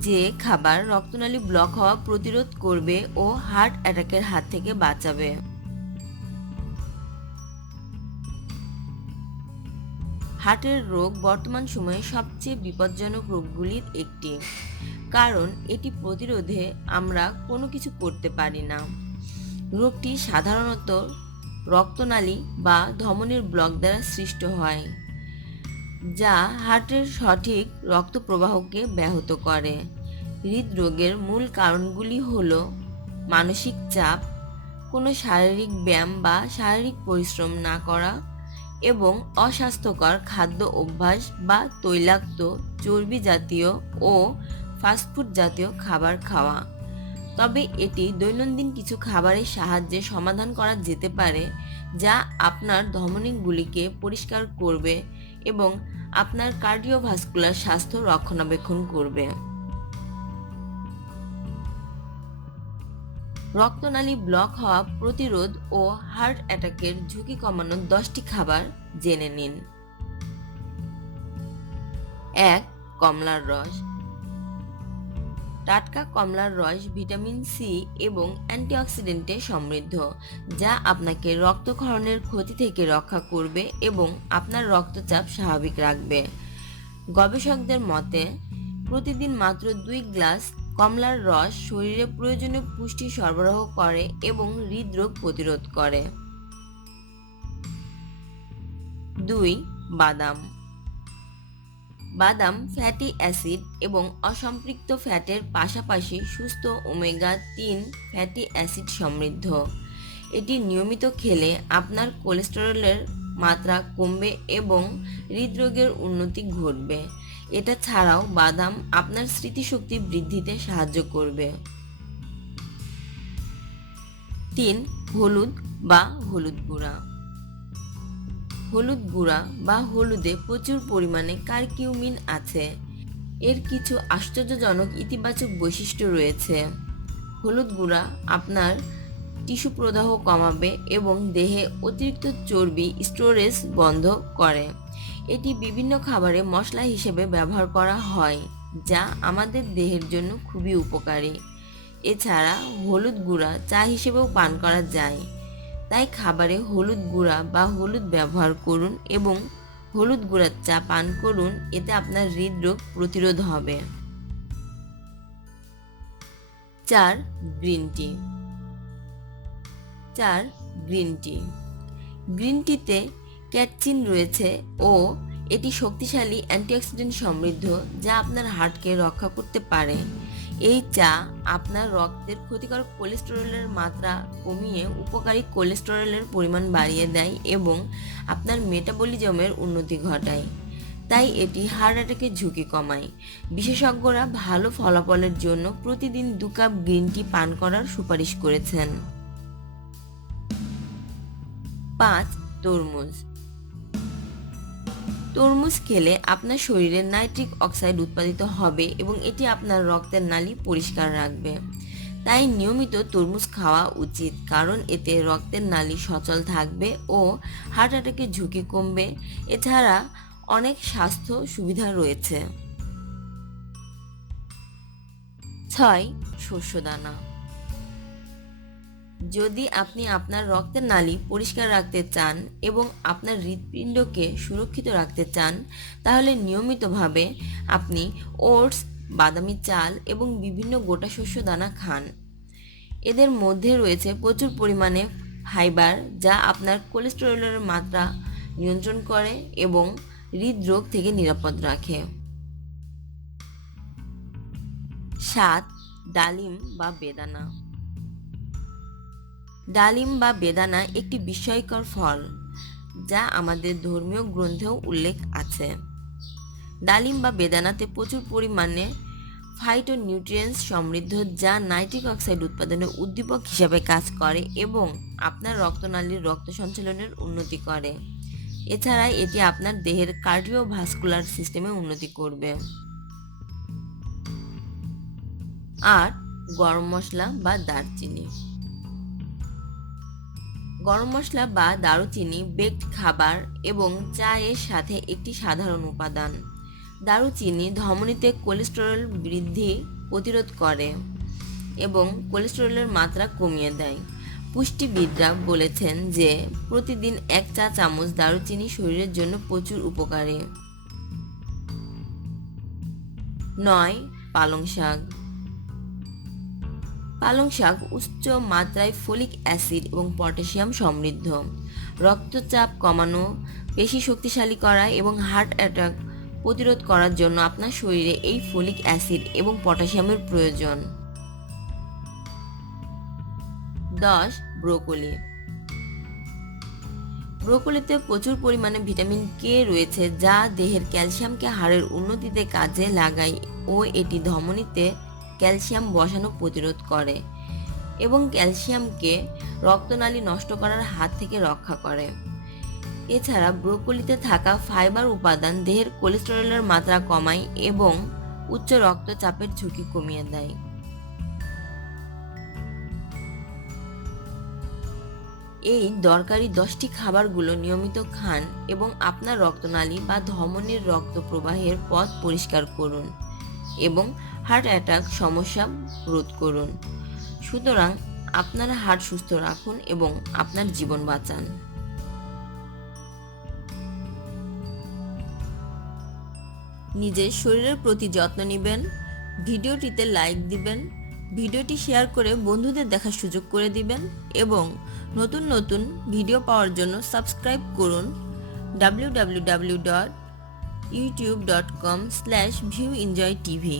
যে খাবার রক্তনালী ব্লক হওয়া প্রতিরোধ করবে ও হার্ট অ্যাটাকের হাত থেকে বাঁচাবে। হার্টের রোগ বর্তমান সময়ে সবচেয়ে বিপজ্জনক রোগগুলির একটি। কারণ, এটি প্রতিরোধে আমরা কোনো কিছু করতে পারি না। রোগটি সাধারণত রক্তনালী বা ধমনীর ব্লক দ্বারা সৃষ্ট হয়, যা হার্টের সঠিক রক্ত প্রবাহকে ব্যাহত করে। হৃদরোগের মূল কারণগুলি হল মানসিক চাপ, কোনো শারীরিক ব্যায়াম বা শারীরিক পরিশ্রম না করা এবং অস্বাস্থ্যকর খাদ্য অভ্যাস বা তৈলাক্ত চর্বি জাতীয় ও ফাস্টফুড জাতীয় খাবার খাওয়া। তবে এটি দৈনন্দিন কিছু খাবারের সাহায্যে সমাধান করা যেতে পারে, যা আপনার ধমনীগুলিকে পরিষ্কার করবে এবং আপনার কার্ডিওভাস্কুলার স্বাস্থ্য রক্ষণাবেক্ষণ করবে। রক্তনালী ব্লক হওয়া প্রতিরোধ ও হার্ট অ্যাটাকের ঝুঁকি কমানোর দশটি খাবার জেনে নিন। এক, কমলার রস। টাটকা কমলার রস, ভিটামিন সি এবং অ্যান্টিঅক্সিডেন্টে সমৃদ্ধ, যা আপনাকে রক্তক্ষরণের ক্ষতি থেকে রক্ষা করবে এবং আপনার রক্তচাপ স্বাভাবিক রাখবে। গবেষকদের মতে, প্রতিদিন মাত্র দুই গ্লাস কমলার রস শরীরে প্রয়োজনীয় পুষ্টি সরবরাহ করে এবং হৃদরোগ প্রতিরোধ করে। দুই, বাদাম। বাদাম ফ্যাটি অ্যাসিড এবং অসম্পৃক্ত ফ্যাটের পাশাপাশি সুস্থ ওমেগা তিন ফ্যাটি অ্যাসিড সমৃদ্ধ। এটি নিয়মিত খেলে আপনার কোলেস্টেরলের মাত্রা কমবে এবং হৃদরোগের উন্নতি ঘটবে। এটা ছাড়াও বাদাম আপনার স্মৃতিশক্তি বৃদ্ধিতে সাহায্য করবে। তিন, হলুদ বা হলুদ গুঁড়া। হলুদ গুঁড়া বা হলুদে প্রচুর পরিমাণে কারকিউমিন আছে। এর কিছু আশ্চর্যজনক ইতিবাচক বৈশিষ্ট্য রয়েছে। হলুদ গুঁড়া আপনার টিস্যু প্রদাহ কমাবে এবং দেহে অতিরিক্ত চর্বি স্টোরেজ বন্ধ করে। এটি বিভিন্ন খাবারে মশলা হিসেবে ব্যবহার করা হয়, যা আমাদের দেহের জন্য খুবই উপকারী। এছাড়া হলুদ গুঁড়া চা হিসেবেও পান করা যায়। তাই খাবারে হলুদ গুঁড়া বা হলুদ ব্যবহার করুন এবং হলুদ গুঁড়ার চা পান করুন, এতে আপনার হৃদরোগ প্রতিরোধ হবে। চার, গ্রিন টি। চার, গ্রিন টি। গ্রিন টিতে ক্যাটচিন রয়েছে ও এটি শক্তিশালী অ্যান্টিঅক্সিডেন্ট সমৃদ্ধ, যা আপনার হার্টকে রক্ষা করতে পারে। এই চা আপনার রক্তের ক্ষতিকারক কোলেস্টেরলের মাত্রা কমিয়ে উপকারী কোলেস্টেরলের পরিমাণ বাড়িয়ে দেয় এবং আপনার মেটাবলিজমের উন্নতি ঘটায়। তাই এটি হার্ট অ্যাটাকের ঝুঁকি কমায়। বিশেষজ্ঞরা ভালো ফলাফলের জন্য প্রতিদিন দু কাপ গ্রিন টি পান করার সুপারিশ করেছেন। পাঁচ তরমুজ তরমুজ খেলে আপনার শরীরে নাইট্রিক অক্সাইড উৎপাদিত হবে এবং এটি আপনার রক্তের নালী পরিষ্কার রাখবে। তাই নিয়মিত তরমুজ খাওয়া উচিত, কারণ এতে রক্তের নালী সচল থাকবে ও হার্ট অ্যাটাকের ঝুঁকি কমবে। এছাড়া অনেক স্বাস্থ্য সুবিধা রয়েছে। ছয়, শস্যদানা। যদি আপনি আপনার রক্তের নালী পরিষ্কার রাখতে চান এবং আপনার হৃৎপিণ্ডকে সুরক্ষিত রাখতে চান, তাহলে নিয়মিতভাবে আপনি ওটস, বাদামি চাল এবং বিভিন্ন গোটা শস্য দানা খান। এদের মধ্যে রয়েছে প্রচুর পরিমাণে ফাইবার যা আপনার কোলেস্টেরলের মাত্রা নিয়ন্ত্রণ করে এবং হৃদরোগ থেকে নিরাপদ রাখে। সাত, ডালিম বা বেদানা। ডালিম বা বেদানা একটি বিস্ময়কর ফল, যা আমাদের ধর্মীয় গ্রন্থেও উল্লেখ আছে। ডালিম বা বেদানাতে প্রচুর পরিমাণে ফাইটো ফাইটোনিউট্রিয়েন্টস সমৃদ্ধ, যা নাইট্রিক অক্সাইড উৎপাদনে উদ্দীপক হিসাবে কাজ করে এবং আপনার রক্তনালীর রক্ত সঞ্চালনের উন্নতি করে। এছাড়া এটি আপনার দেহের কার্ডিওভাস্কুলার সিস্টেমে উন্নতি করবে। আর গরম মশলা বা দারচিনি। গরম মশলা বা দারুচিনি বেকড খাবার এবং চায়ের সাথে একটি সাধারণ উপাদান। দারুচিনি ধমনীতে কোলেস্টেরল বৃদ্ধি প্রতিরোধ করে এবং কোলেস্টেরলের মাত্রা কমিয়ে দেয়। পুষ্টিবিদরা বলেছেন যে, প্রতিদিন এক চা চামচ দারুচিনি শরীরের জন্য প্রচুর উপকারী। নয়, পালং শাক। পালং শাক উচ্চ মাত্রায় ফলিক অ্যাসিড এবং পটাশিয়াম সমৃদ্ধ। রক্তচাপ কমানো পেশি শক্তিশালী করা এবং হার্ট অ্যাটাক প্রতিরোধ করার জন্য আপনার শরীরে এই ফলিক অ্যাসিড এবং পটাশিয়ামের প্রয়োজন। দশ, ব্রোকলি। ব্রোকলিতে প্রচুর পরিমাণে ভিটামিন কে রয়েছে যা দেহের ক্যালসিয়ামকে হাড়ের উন্নতিতে কাজে লাগায় ও এটি ধমনীতে ক্যালসিয়াম বসানো প্রতিরোধ করে এবং ক্যালসিয়ামকে রক্তনালী নষ্ট করার হাত থেকে রক্ষা করে। এছাড়া ব্রোকলিতে থাকা ফাইবার উপাদান দেহের কোলেস্টেরলের মাত্রা কমায় এবং উচ্চ রক্তচাপের ঝুঁকি কমিয়ে দেয়। এই দরকারি দশটি খাবারগুলো নিয়মিত খান এবং আপনার রক্তনালী বা ধমনীর রক্ত প্রবাহের পথ পরিষ্কার করুন এবং হার্ট অ্যাটাক সমস্যা রোধ করুন। সুতরাং আপনার হার্ট সুস্থ রাখুন এবং আপনার জীবন বাঁচান। নিজের শরীরের প্রতি যত্ন নেবেন, ভিডিওটিতে লাইক দিবেন, ভিডিওটি শেয়ার করে বন্ধুদের দেখার সুযোগ করে দিবেন এবং নতুন নতুন ভিডিও পাওয়ার জন্য সাবস্ক্রাইব করুন W W W dot YouTube dot com slash view enjoy TV